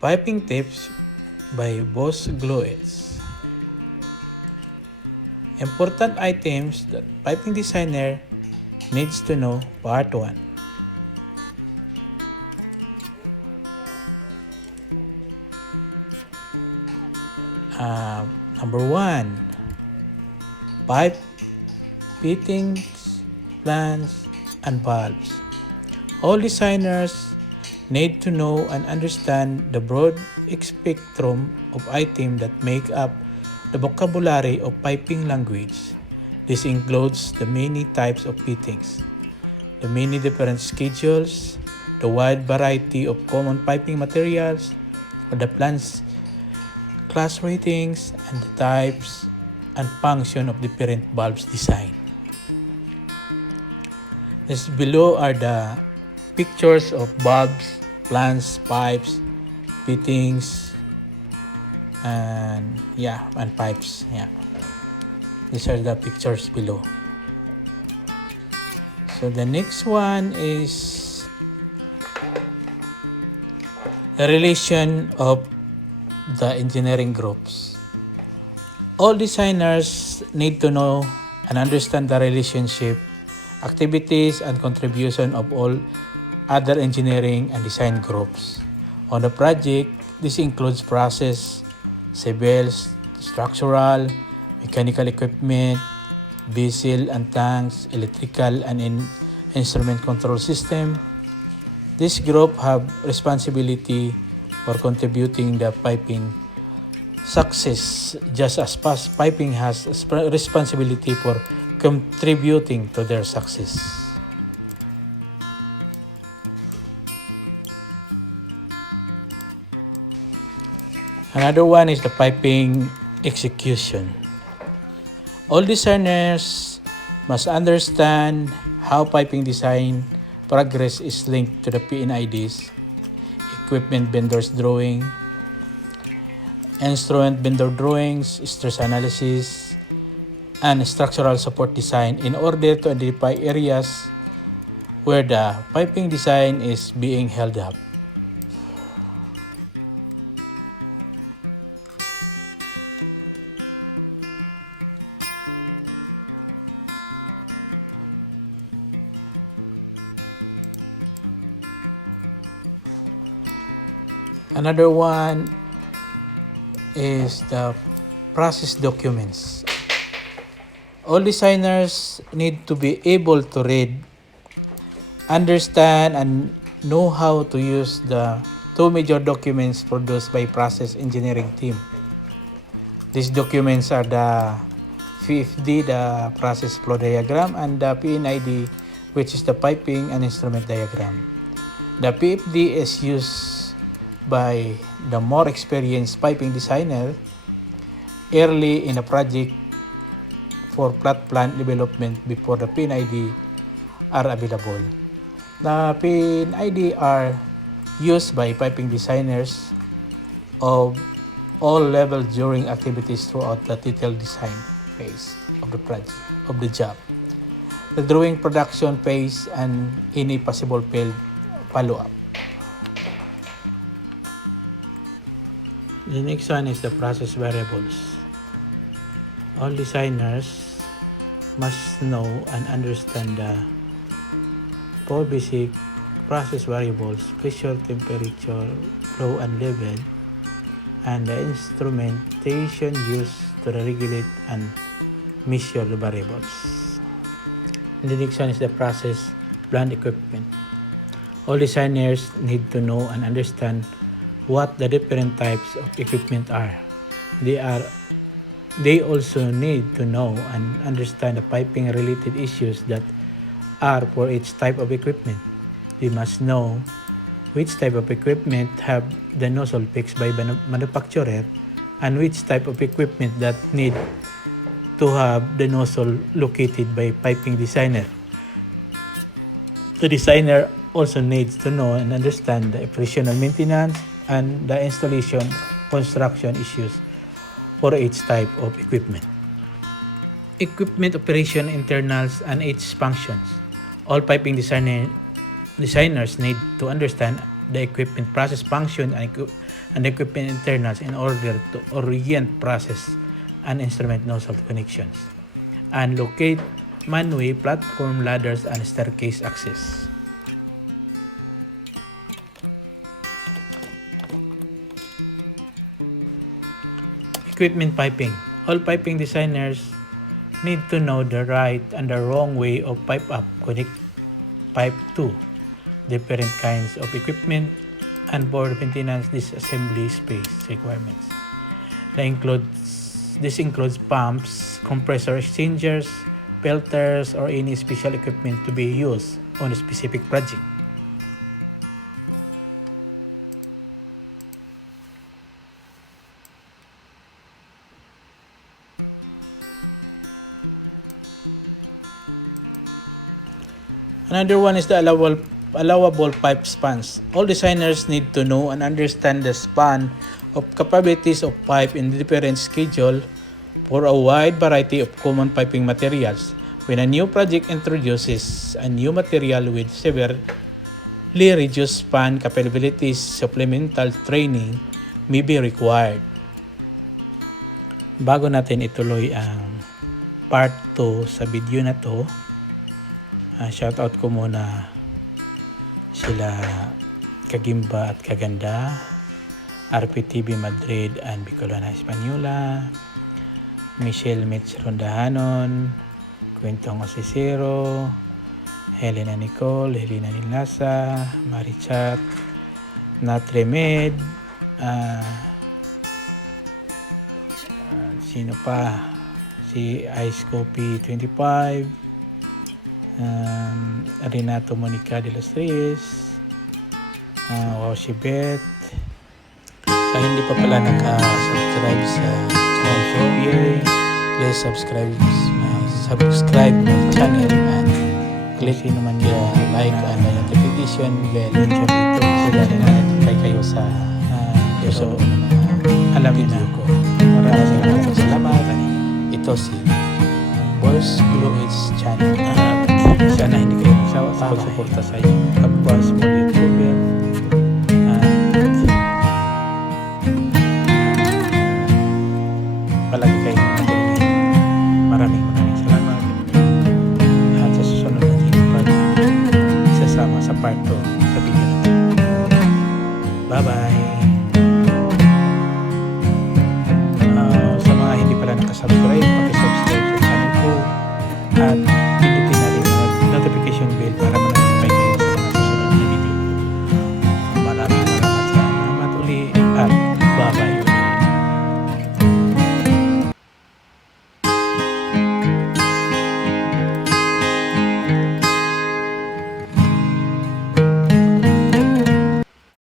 Piping Tips by Boss Gloets. Important items that piping designer needs to know. Part 1. Number 1. Pipe fittings, plans, and valves. All designers need to know and understand the broad spectrum of items that make up the vocabulary of piping language. This includes the many types of fittings, the many different schedules, the wide variety of common piping materials, the plans, class ratings, and the types and function of different valves design. This below are the pictures of bulbs, plants, pipes, fittings, and pipes. These are the pictures below. So the next one is the relation of the engineering groups. All designers need to know and understand the relationship, activities, and contribution of all other engineering and design groups. On the project, this includes process, civils, structural, mechanical equipment, vessel and tanks, electrical and instrument control system. This group have responsibility for contributing the piping success, just as past piping has responsibility for contributing to their success. Another one is the piping execution. All designers must understand how piping design progress is linked to the PNIDs, equipment vendors drawing, instrument vendor drawings, stress analysis, and structural support design in order to identify areas where the piping design is being held up. Another one is the process documents. All designers need to be able to read, understand, and know how to use the two major documents produced by process engineering team. These documents are the PFD, the process flow diagram, and the PNID, which is the piping and instrument diagram. The PFD is used by the more experienced piping designer early in a project for plot plan development before the PNID are available. The PNID are used by piping designers of all levels during activities throughout the detailed design phase of the project of the job, the drawing production phase, and any possible field follow-up. The next one is the process variables. All designers must know and understand the four basic process variables: pressure, temperature, flow, and level, and the instrumentation used to regulate and measure the variables. The next one is the process plant equipment. All designers need to know and understand what the different types of equipment are. They also need to know and understand the piping related issues that are for each type of equipment. They must know which type of equipment have the nozzle fixed by manufacturer and which type of equipment that need to have the nozzle located by piping designer. The designer also needs to know and understand the operational maintenance and the installation construction issues for each type of equipment. Equipment operation internals and its functions. All piping designers need to understand the equipment process function and equipment internals in order to orient process and instrument nozzle connections, and locate manway, platform, ladders, and staircase access. Equipment piping. All piping designers need to know the right and the wrong way of pipe up, connect pipe to different kinds of equipment, and for maintenance disassembly space requirements. This includes pumps, compressor exchangers, filters, or any special equipment to be used on a specific project. Another one is the allowable pipe spans. All designers need to know and understand the span of capabilities of pipe in different schedule for a wide variety of common piping materials. When a new project introduces a new material with severely reduced span capabilities, supplemental training may be required. Bago natin ituloy ang part 2 sa video na to, shoutout ko muna sila Kagimba at Kaganda, RPTV Madrid and Bicolana Española, Michelle Mitch Rondahanon, Kwentong Osisero, Helena Nicole, Helena Nilasa, Marichat, Natremed, sino pa? Si Ice Coffee 25, Renato Monica de los Reyes, Wow si Beth. Sa hindi pa pala naka-subscribe sa channel ko, please subscribe my channel and click naman yung like and the notification bell dito so that na-notify kayo sa susunod na mga video ko. Maraming salamat. Ito si Boss Louis Channel. Sana hindi kayo magsawa sa pagsuporta sa inyo kapwa small YouTuber. Palagi kayo matulungin. Maraming salamat. At sa susunod natin isasama sa part 2 sa video na ito. Bye-bye! Sa mga hindi pala nakasubscribe,